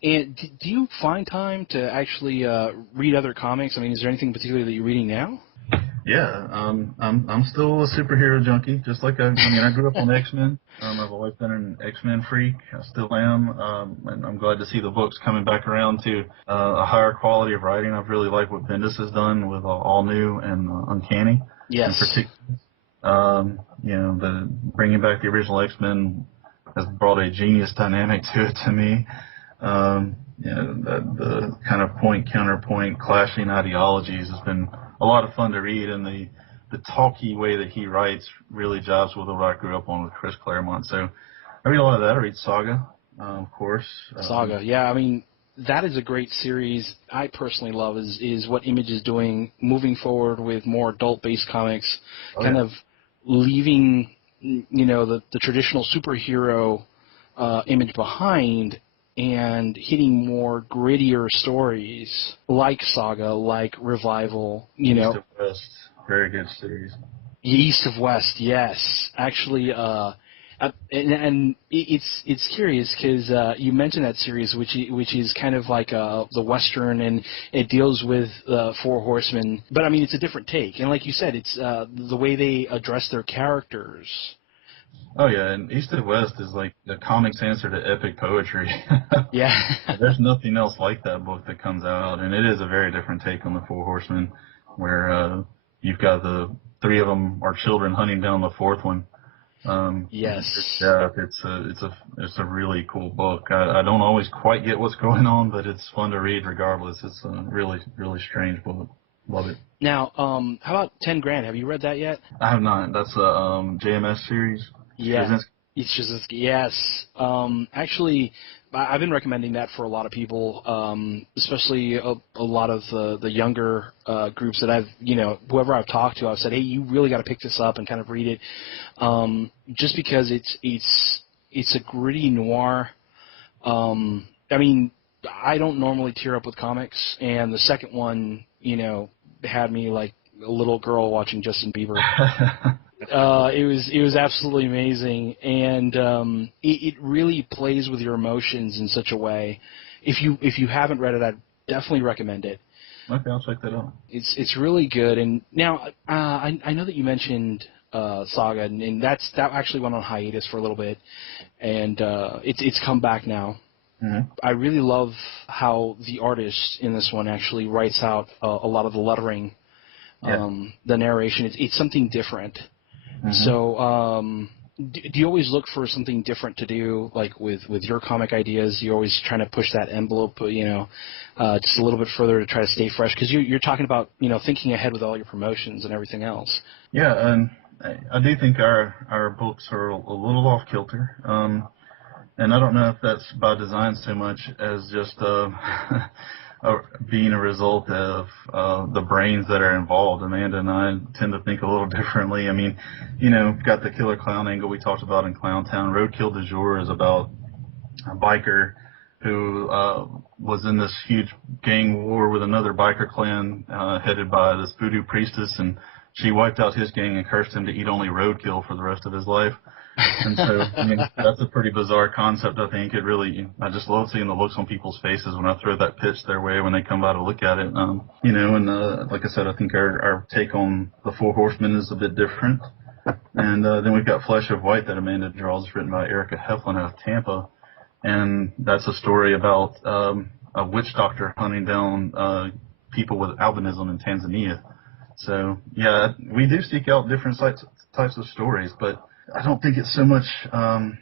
And do you find time to actually read other comics? I mean, is there anything particular that you're reading now? Yeah, I'm still a superhero junkie, just like I grew up on X-Men. I've always been an X-Men freak. I still am, and I'm glad to see the books coming back around to a higher quality of writing. I've really liked what Bendis has done with All New and Uncanny. Yes. In particular, the bringing back the original X-Men has brought a genius dynamic to it to me. The kind of point-counterpoint clashing ideologies has been a lot of fun to read, and the talky way that he writes really jives with what I grew up on with Chris Claremont. So I read a lot of that. I read Saga, of course. Saga, yeah. I mean, that is a great series. I personally love is what Image is doing, moving forward with more adult-based comics, of leaving the traditional superhero image behind and hitting more grittier stories like Saga, like Revival. East of West, very good series. East of West, yes. Actually, and it's curious because you mentioned that series, which is kind of like the Western, and it deals with Four Horsemen. But I mean, it's a different take, and like you said, it's the way they address their characters. Oh yeah, and East of West is like the comics answer to epic poetry. Yeah. There's nothing else like that book that comes out, and it is a very different take on the Four Horsemen, where you've got the three of them are children hunting down the fourth one. Yes. Yeah, it's a really cool book. I don't always quite get what's going on, but it's fun to read regardless. It's a really, really strange book. Love it. Now, how about 10 Grand? Have you read that yet? I have not. That's a JMS series. Yeah. Straczynski, yes. Actually, I've been recommending that for a lot of people, especially a lot of the younger groups that whoever I've talked to, I've said, hey, you really got to pick this up and kind of read it, just because it's a gritty noir. I mean, I don't normally tear up with comics, and the second one, had me like a little girl watching Justin Bieber. It was absolutely amazing, and it really plays with your emotions in such a way. If you haven't read it, I'd definitely recommend it. Okay, I'll check that out. It's really good. And now I know that you mentioned Saga, and that actually went on hiatus for a little bit, and it's come back now. Mm-hmm. I really love how the artist in this one actually writes out a lot of the lettering, the narration. It's something different. Mm-hmm. So, do you always look for something different to do, like with your comic ideas? You're always trying to push that envelope, just a little bit further to try to stay fresh? Because you're talking about, thinking ahead with all your promotions and everything else. Yeah, and I do think our books are a little off kilter. And I don't know if that's by design so much as just being a result of the brains that are involved. Amanda and I tend to think a little differently. I mean, got the killer clown angle we talked about in Clowntown. Roadkill du Jour is about a biker who was in this huge gang war with another biker clan headed by this voodoo priestess, and she wiped out his gang and cursed him to eat only roadkill for the rest of his life. And so, that's a pretty bizarre concept, I think. I just love seeing the looks on people's faces when I throw that pitch their way when they come by to look at it. Like I said, I think our take on the Four Horsemen is a bit different. And then we've got Flesh of White that Amanda draws, written by Erica Heflin out of Tampa. And that's a story about a witch doctor hunting down people with albinism in Tanzania. So, yeah, we do seek out different types of stories, but I don't think it's so much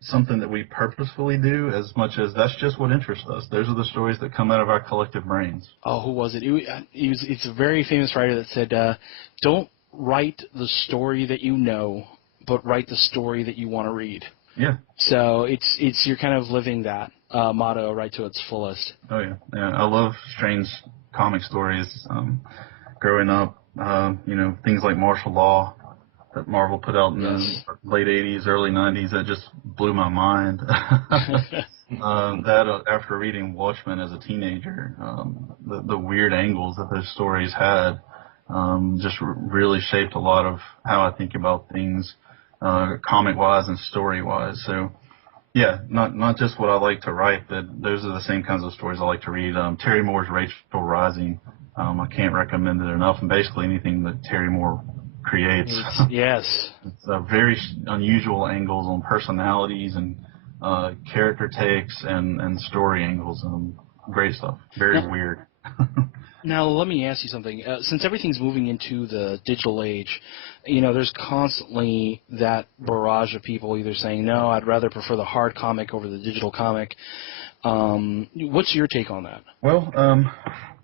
something that we purposefully do as much as that's just what interests us. Those are the stories that come out of our collective brains. Oh, who was it? It's a very famous writer that said, "Don't write the story that you know, but write the story that you want to read." Yeah. So it's you're kind of living that motto right to its fullest. Oh yeah. Yeah. I love strange comic stories. Growing up, things like Martial Law that Marvel put out in Yes. the late '80s, early '90s, that just blew my mind. After reading Watchmen as a teenager, the weird angles that those stories had just really shaped a lot of how I think about things, comic-wise and story-wise. So, yeah, not just what I like to write, but those are the same kinds of stories I like to read. Terry Moore's Rachel Rising, I can't recommend it enough, and basically anything that Terry Moore creates. Yes. It's very unusual angles on personalities and character takes and story angles. Great stuff. Very weird. Now, let me ask you something. Since everything's moving into the digital age, there's constantly that barrage of people either saying, no, I'd rather prefer the hard comic over the digital comic. What's your take on that? Well,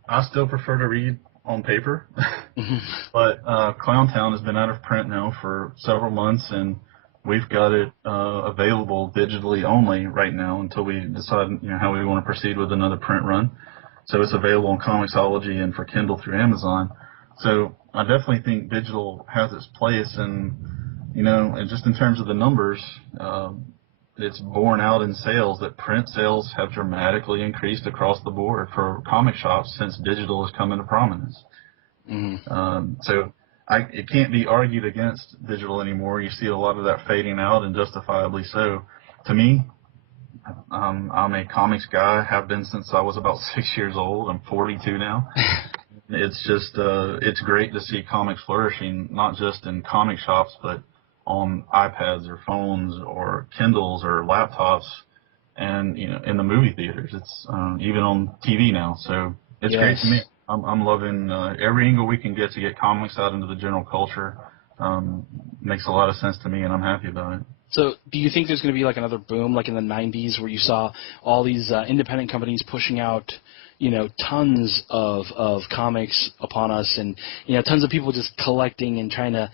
I still prefer to read on paper, but Clowntown has been out of print now for several months, and we've got it available digitally only right now until we decide how we want to proceed with another print run. So it's available on Comixology and for Kindle through Amazon. So I definitely think digital has its place, and and just in terms of the numbers, it's borne out in sales that print sales have dramatically increased across the board for comic shops since digital has come into prominence. So it can't be argued against digital anymore. You see a lot of that fading out, and justifiably so. To me, I'm a comics guy, have been since I was about 6 years old. I'm 42 now. It's just, it's great to see comics flourishing, not just in comic shops, but on iPads or phones or Kindles or laptops, and in the movie theaters. It's even on TV now. So it's great to me. I'm loving every angle we can get to get comics out into the general culture. Makes a lot of sense to me, and I'm happy about it. So do you think there's going to be like another boom like in the 90s where you saw all these independent companies pushing out, tons of comics upon us, and, tons of people just collecting and trying to,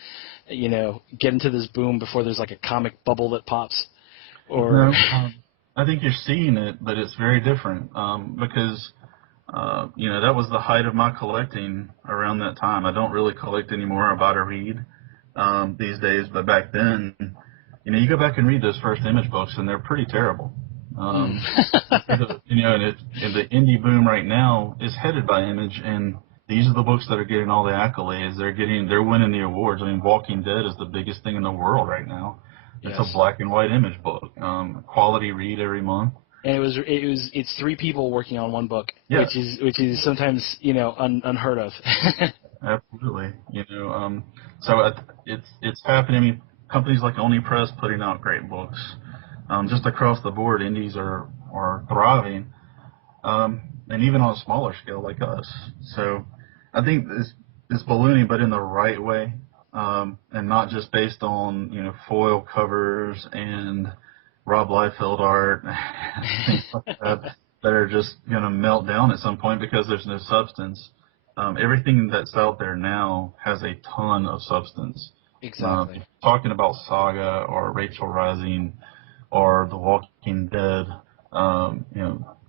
get into this boom before there's like a comic bubble that pops? Or I think you're seeing it, but it's very different because, that was the height of my collecting around that time. I don't really collect anymore. I buy to read these days, but back then, you go back and read those first Image books, and they're pretty terrible. And the indie boom right now is headed by Image, and these are the books that are getting all the accolades. They're winning the awards. I mean, Walking Dead is the biggest thing in the world right now. It's a black and white Image book, quality read every month. And it's three people working on one book, yes. which is sometimes unheard of. Absolutely, so it's happening. I mean, companies like Oni Press putting out great books. Just across the board, indies are thriving, and even on a smaller scale like us. So I think it's ballooning, but in the right way, and not just based on foil covers and Rob Liefeld art, things like that are just going to melt down at some point because there's no substance. Everything that's out there now has a ton of substance. Exactly. Talking about Saga or Rachel Rising or The Walking Dead,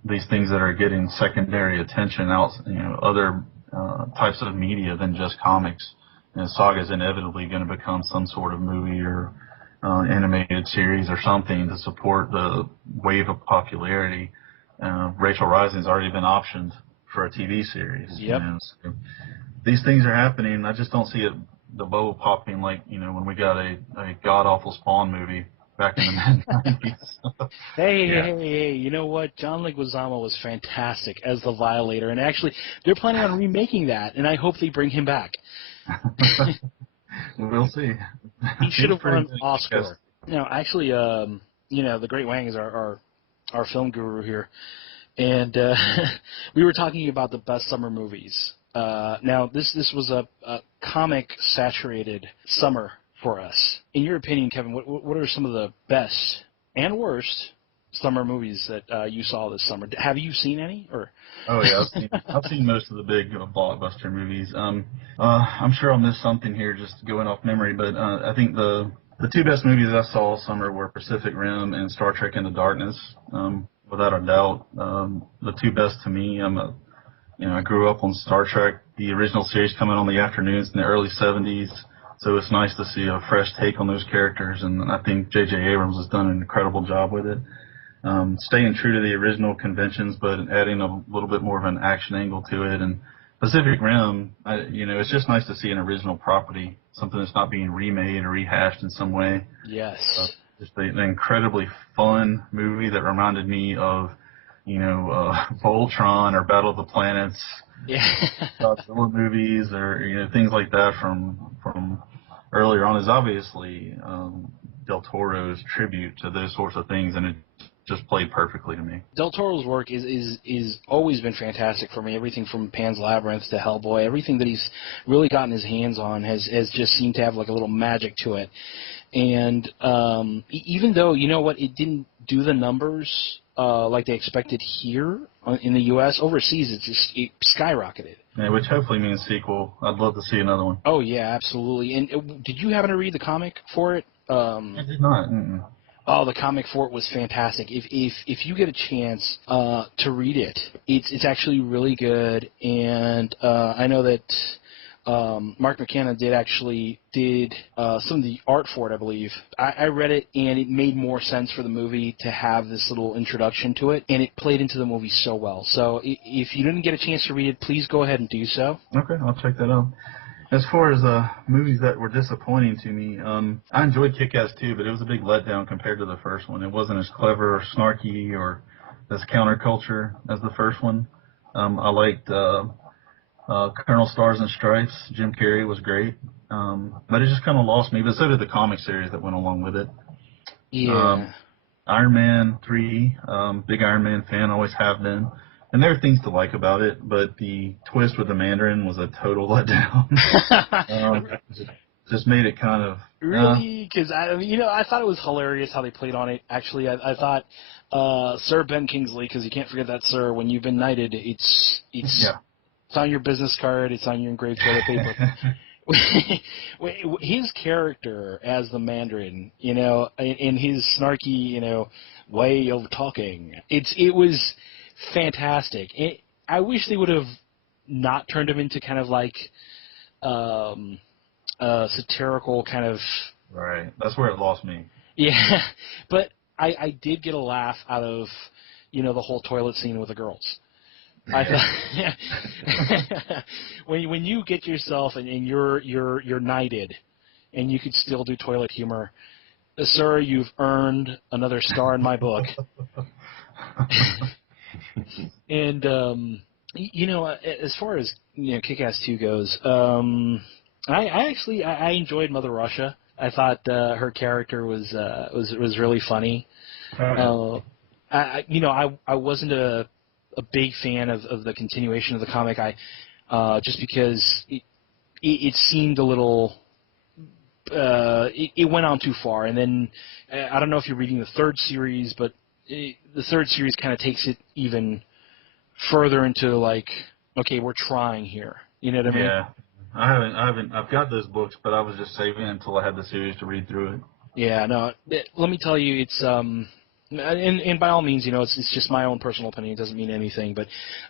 these things that are getting secondary attention out, other types of media than just comics. Saga is inevitably going to become some sort of movie or animated series or something to support the wave of popularity. Rachel Rising's already been optioned for a TV series. Yep. So these things are happening. I just don't see the bubble popping like when we got a god awful Spawn movie back in the mid-90s. Hey, you know what? John Leguizamo was fantastic as the Violator, and actually they're planning on remaking that, and I hope they bring him back. We'll see. He should have won an Oscar. Actually, the Great Wang is our film guru here, and we were talking about the best summer movies. Now, this was a comic-saturated summer for us. In your opinion, Kevin, what are some of the best and worst summer movies that you saw this summer? Have you seen any? Or Oh yeah, I've seen most of the big blockbuster movies. I'm sure I'll miss something here, just going off memory, but I think the two best movies I saw all summer were Pacific Rim and Star Trek Into Darkness. Without a doubt, the two best to me. I grew up on Star Trek, the original series coming on the afternoons in the early '70s. So it's nice to see a fresh take on those characters, and I think J.J. Abrams has done an incredible job with it. Staying true to the original conventions, but adding a little bit more of an action angle to it. And Pacific Rim, it's just nice to see an original property, something that's not being remade or rehashed in some way. yes, Just an incredibly fun movie that reminded me of, Voltron or Battle of the Planets, yeah, Godzilla movies, or things like that from earlier on. Is obviously Del Toro's tribute to those sorts of things, and it just played perfectly to me. Del Toro's work is always been fantastic for me. Everything from Pan's Labyrinth to Hellboy, everything that he's really gotten his hands on has just seemed to have like a little magic to it. And even though, it didn't do the numbers like they expected here in the U.S., overseas it skyrocketed. Yeah, which hopefully means sequel. I'd love to see another one. Oh, yeah, absolutely. And did you happen to read the comic for it? I did not. Mm-mm. Oh, the comic for it was fantastic. If you get a chance to read it, it's actually really good. And I know that Mark McKenna did some of the art for it, I believe. I read it, and it made more sense for the movie to have this little introduction to it, and it played into the movie so well. So if you didn't get a chance to read it, please go ahead and do so. Okay, I'll check that out. As far as movies that were disappointing to me, I enjoyed Kick-Ass 2, but it was a big letdown compared to the first one. It wasn't as clever or snarky or as counterculture as the first one. I liked Colonel Stars and Stripes. Jim Carrey was great, but it just kind of lost me. But so did the comic series that went along with it. Yeah. Iron Man 3, big Iron Man fan, always have been. And there are things to like about it, but the twist with the Mandarin was a total letdown. Just made it kind of... Really? Because, I thought it was hilarious how they played on it. Actually, I thought Sir Ben Kingsley, because you can't forget that, sir, when you've been knighted, it's on your business card, it's on your engraved toilet paper. His character as the Mandarin, in his snarky, way of talking, it was fantastic. I wish they would have not turned him into kind of like satirical kind of... Right. That's where it lost me. Yeah. But I did get a laugh out of, the whole toilet scene with the girls. I thought, when you get yourself and you're knighted and you could still do toilet humor, sir, you've earned another star in my book. And as far as Kick-Ass 2 goes, I enjoyed Mother Russia. I thought her character was really funny. I wasn't a big fan of the continuation of the comic. Just because it seemed a little. It went on too far, and then I don't know if you're reading the third series, but the third series kind of takes it even further into like, okay, we're trying here. You know what I mean? Yeah, I haven't. I've got those books, but I was just saving it until I had the series to read through it. Yeah, no. Let me tell you, it's and by all means, it's just my own personal opinion. It doesn't mean anything, but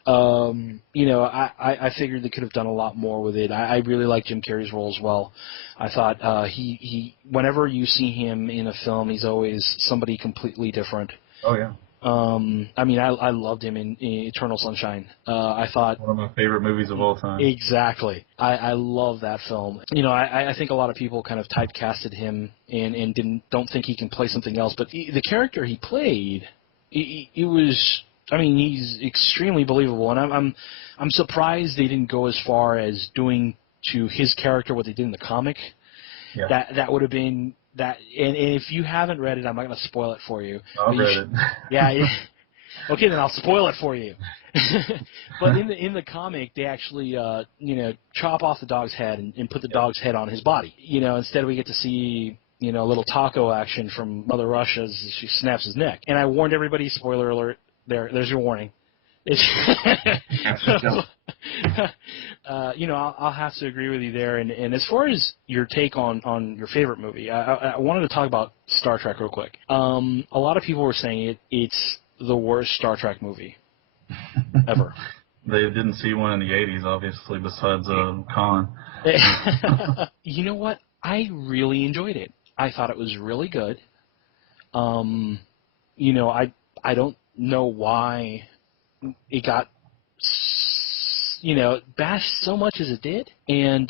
I figured they could have done a lot more with it. I really like Jim Carrey's role as well. I thought he whenever you see him in a film, he's always somebody completely different. Oh yeah. I loved him in Eternal Sunshine. I thought one of my favorite movies of all time. Exactly. I love that film. I think a lot of people kind of typecasted him and don't think he can play something else. But the character he played, it was. He's extremely believable, and I'm surprised they didn't go as far as doing to his character what they did in the comic. Yeah. That would have been. That and if you haven't read it, I'm not going to spoil it for you. I've read it. Yeah, Okay, then I'll spoil it for you. But in the comic, they actually chop off the dog's head and put the dog's head on his body. Instead we get to see a little taco action from Mother Russia as she snaps his neck. And I warned everybody. Spoiler alert. There's your warning. I'll have to agree with you there. And as far as your take on your favorite movie, I wanted to talk about Star Trek real quick. A lot of people were saying it's the worst Star Trek movie ever. They didn't see one in the 80s, obviously, besides Khan. You know what? I really enjoyed it. I thought it was really good. I don't know why it got bashed so much as it did. And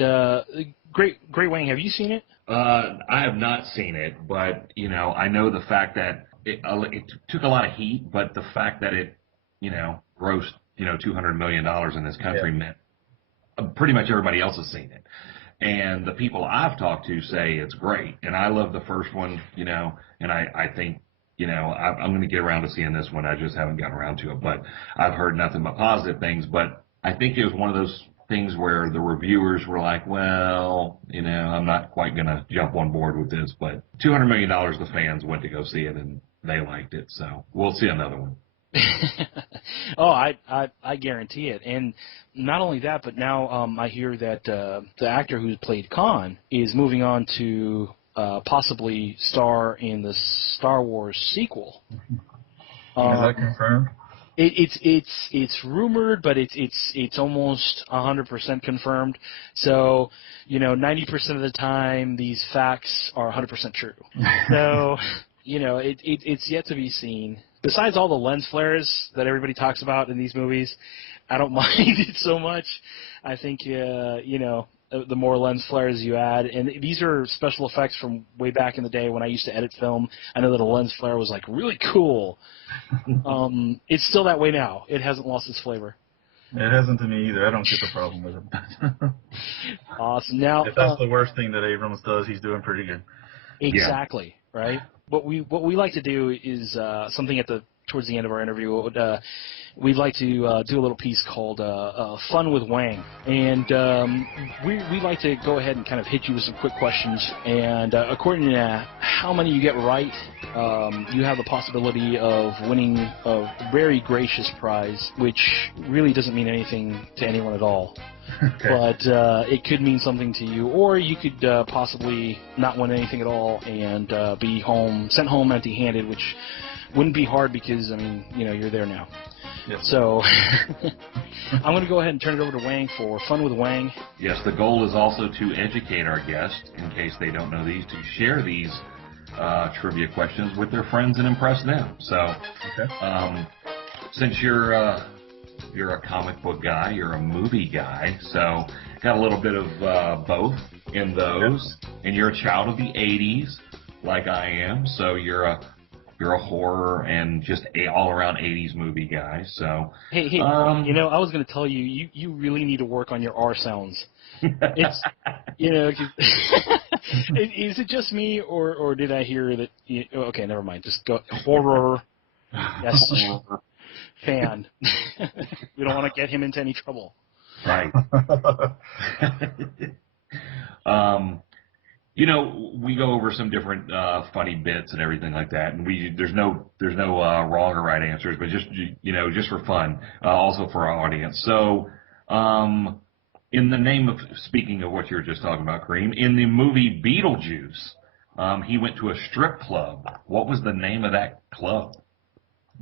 Great Wang, have you seen it? I have not seen it, but I know the fact that it took a lot of heat, but the fact that it grossed $200 million in this country meant pretty much everybody else has seen it. And the people I've talked to say it's great, and I love the first one, and I think I'm going to get around to seeing this one. I just haven't gotten around to it, but I've heard nothing but positive things. But I think it was one of those things where the reviewers were like, well, I'm not quite going to jump on board with this, but $200 million, the fans went to go see it, and they liked it. So we'll see another one. Oh, I guarantee it. And not only that, but now I hear that the actor who played Khan is moving on to possibly star in the Star Wars sequel. Is that confirmed? It's rumored, but it's almost 100% confirmed. So 90% of the time these facts are 100% true. So it's yet to be seen. Besides all the lens flares that everybody talks about in these movies, I don't mind it so much. I think the more lens flares you add, and these are special effects from way back in the day when I used to edit film. I know that a lens flare was like really cool. It's still that way now. It hasn't lost its flavor. It hasn't to me either. I don't get the problem with it. Awesome. Now, if that's the worst thing that Abrams does, he's doing pretty good. Exactly. Yeah. Right. What we like to do is something towards the end of our interview. We'd like to do a little piece called Fun with Wang. And we like to go ahead and kind of hit you with some quick questions. And according to how many you get right, you have the possibility of winning a very gracious prize, which really doesn't mean anything to anyone at all. Okay. But it could mean something to you, or you could possibly not win anything at all and be sent home empty-handed, which wouldn't be hard because, you're there now. Yep. So I'm going to go ahead and turn it over to Wang for Fun with Wang. Yes, the goal is also to educate our guests, in case they don't know these, to share these trivia questions with their friends and impress them. So since you're a comic book guy, you're a movie guy, so got a little bit of both in those. And you're a child of the 80s, like I am, so you're a horror and just all-around 80s movie guy. So hey, I was going to tell you really need to work on your R sounds. It's is it just me or did I hear that? Okay, never mind. Just go horror. Yes. Fan. We don't want to get him into any trouble. Right. We go over some different funny bits and everything like that, and there's no wrong or right answers, but just for fun, also for our audience. So, in the name of, speaking of what you were just talking about, Kareem, in the movie Beetlejuice, he went to a strip club. What was the name of that club?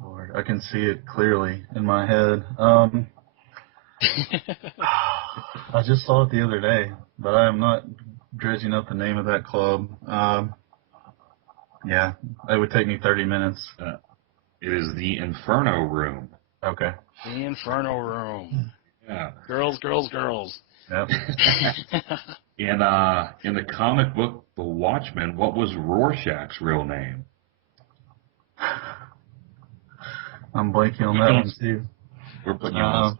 Lord, I can see it clearly in my head. I just saw it the other day, but I am not dredging up the name of that club. Yeah, it would take me 30 minutes. It is the Inferno Room. Okay. The Inferno Room. Yeah. Girls. Yep. In the comic book The Watchmen, what was Rorschach's real name? I'm blanking on that one too. We're putting you on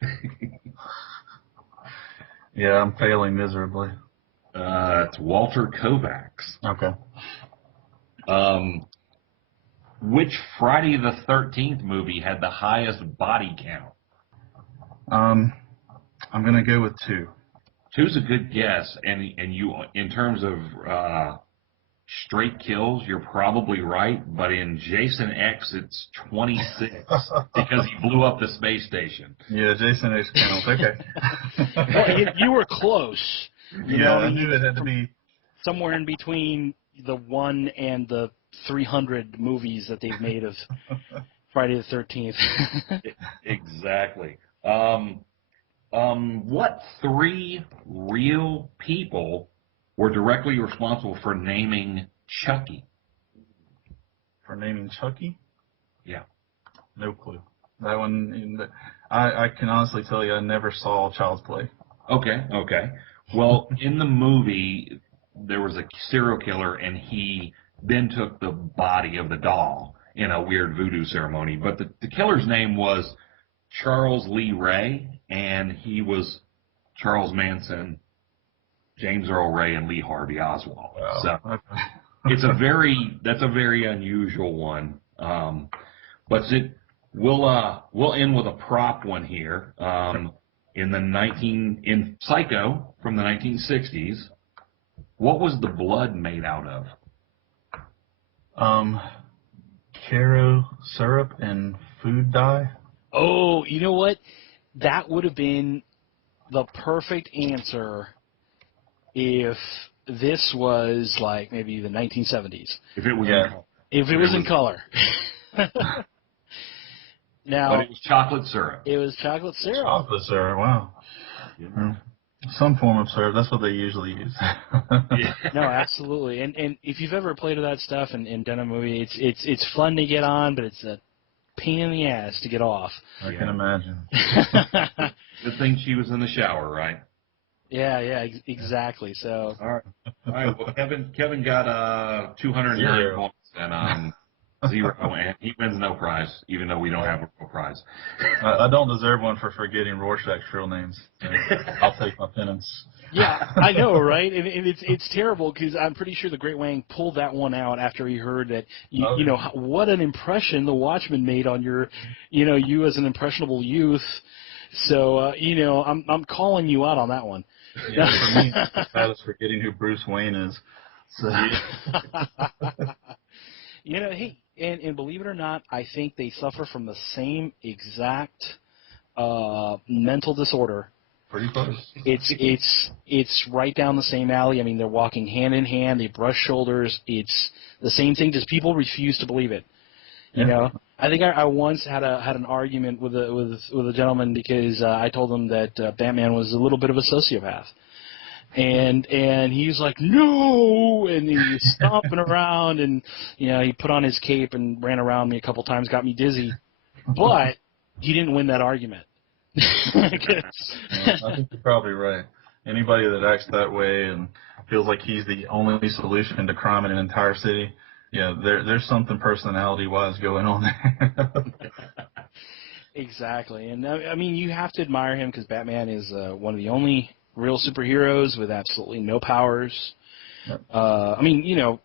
the spot. Yeah, I'm failing miserably. It's Walter Kovacs. Okay. Which Friday the 13th movie had the highest body count? I'm gonna go with 2. Two's a good guess, and you, in terms of straight kills, you're probably right, but in Jason X, it's 26 because he blew up the space station. Yeah, Jason X counts. Okay. Well, you were close. I knew it had to be somewhere in between the 1 and the 300 movies that they've made of Friday the 13th. Exactly. What 3 real people were directly responsible for naming Chucky? For naming Chucky? Yeah. No clue. That one, I can honestly tell you I never saw Child's Play. Okay. Well, in the movie, there was a serial killer, and he then took the body of the doll in a weird voodoo ceremony. But the killer's name was Charles Lee Ray, and he was Charles Manson, James Earl Ray, and Lee Harvey Oswald. Wow. So that's a very unusual one. But we'll end with a prop one here. In Psycho from the 1960s, what was the blood made out of? Caro syrup and food dye. Oh, you know what? That would have been the perfect answer if this was like maybe the 1970s. If it was in color. Now, but it was chocolate syrup. It was chocolate syrup. Chocolate syrup, wow. Yeah. Some form of syrup, that's what they usually use. No, absolutely. And if you've ever played with that stuff and done a movie, it's fun to get on, but it's a pain in the ass to get off. I can imagine. Good thing she was in the shower, right? Yeah, exactly. So. All right. Well, Kevin got 209 points and 0, and he wins no prize, even though we don't have a real prize. I don't deserve one for forgetting Rorschach's real names. So I'll take my penance. Yeah, I know, right? And it's terrible because I'm pretty sure the Great Wang pulled that one out after he heard that you know what an impression the Watchmen made on you as an impressionable youth. So I'm calling you out on that one. Yeah, for me, that is forgetting who Bruce Wayne is. So. Hey, and believe it or not, I think they suffer from the same exact mental disorder. Pretty close. It's right down the same alley. I mean, they're walking hand in hand. They brush shoulders. It's the same thing. Just people refuse to believe it. You know, I think I once had an argument with a gentleman because I told him that Batman was a little bit of a sociopath. And he was like, no, and he was stomping around, and he put on his cape and ran around me a couple times, got me dizzy, but he didn't win that argument. I think you're probably right. Anybody that acts that way and feels like he's the only solution to crime in an entire city, there's something personality-wise going on there. Exactly, and I mean, you have to admire him because Batman is one of the only real superheroes with absolutely no powers. Yep. I mean,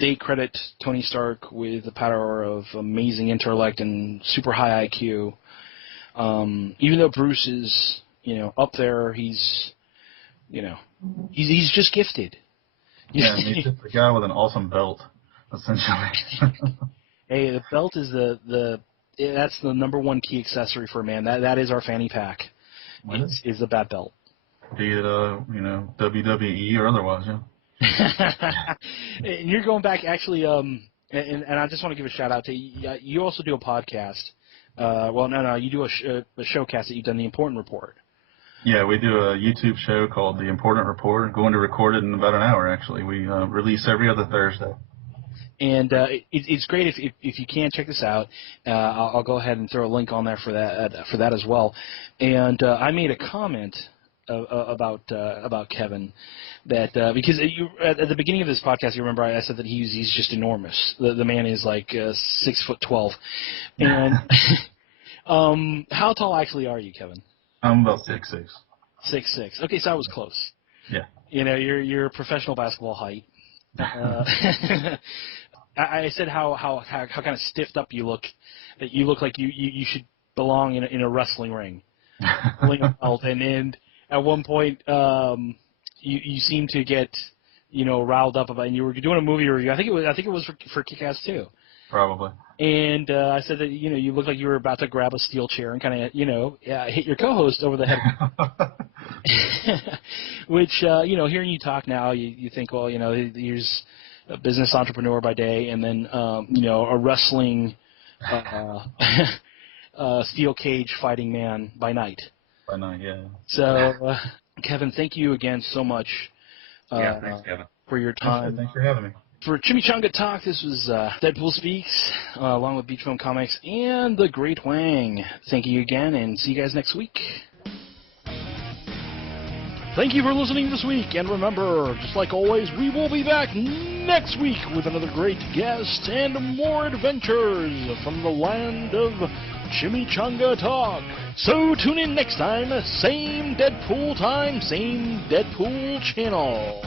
they credit Tony Stark with the power of amazing intellect and super high IQ. Even though Bruce is, up there, he's just gifted. Yeah, he's just a guy with an awesome belt, essentially. Hey, the belt is that's the number one key accessory for a man. That is our fanny pack. Is the bat belt. Be it WWE or otherwise, yeah. And you're going back actually, and I just want to give a shout out to you. You also do a podcast. You do a showcast that you've done, The Important Report. Yeah, we do a YouTube show called The Important Report. We're going to record it in about an hour, actually. We release every other Thursday. And it's great if you can check this out. I'll go ahead and throw a link on there for that as well. And I made a comment about Kevin that because at the beginning of this podcast, you remember I said that he's just enormous. The man is like 6'12", and how tall actually are you, Kevin? I'm about 6'6". 6'6". Okay, so I was close. Yeah. You're professional basketball height. I said how kind of stiffed up you look, that you look like you should belong in a wrestling ring, pulling a belt, and at one point you seem to get riled up about, and you were doing a movie review. I think it was for Kick-Ass 2. Probably. And I said that you looked like you were about to grab a steel chair and kind of hit your co-host over the head. Which hearing you talk now, you think, well, here's a business entrepreneur by day, and then a wrestling steel cage fighting man by night. By night, yeah. So, Kevin, thank you again so much. Thanks, Kevin, for your time. Thanks for having me. For Chimichanga Talk, this was Deadpool Speaks, along with Beach Film Comics and The Great Wang. Thank you again, and see you guys next week. Thank you for listening this week, and remember, just like always, we will be back next week with another great guest and more adventures from the land of Chimichanga Talk. So tune in next time, same Deadpool time, same Deadpool channel.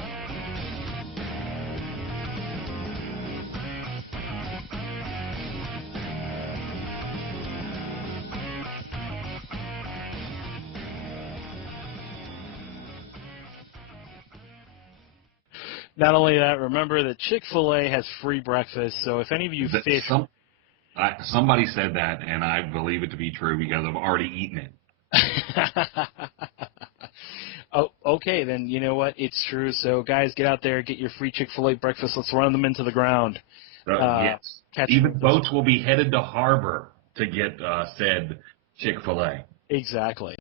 Not only that, remember that Chick-fil-A has free breakfast, so if any of you fish... Somebody said that, and I believe it to be true because I've already eaten it. Oh, okay, then you know what? It's true. So, guys, get out there, get your free Chick-fil-A breakfast. Let's run them into the ground. Yes. Even boats will be headed to harbor to get said Chick-fil-A. Exactly.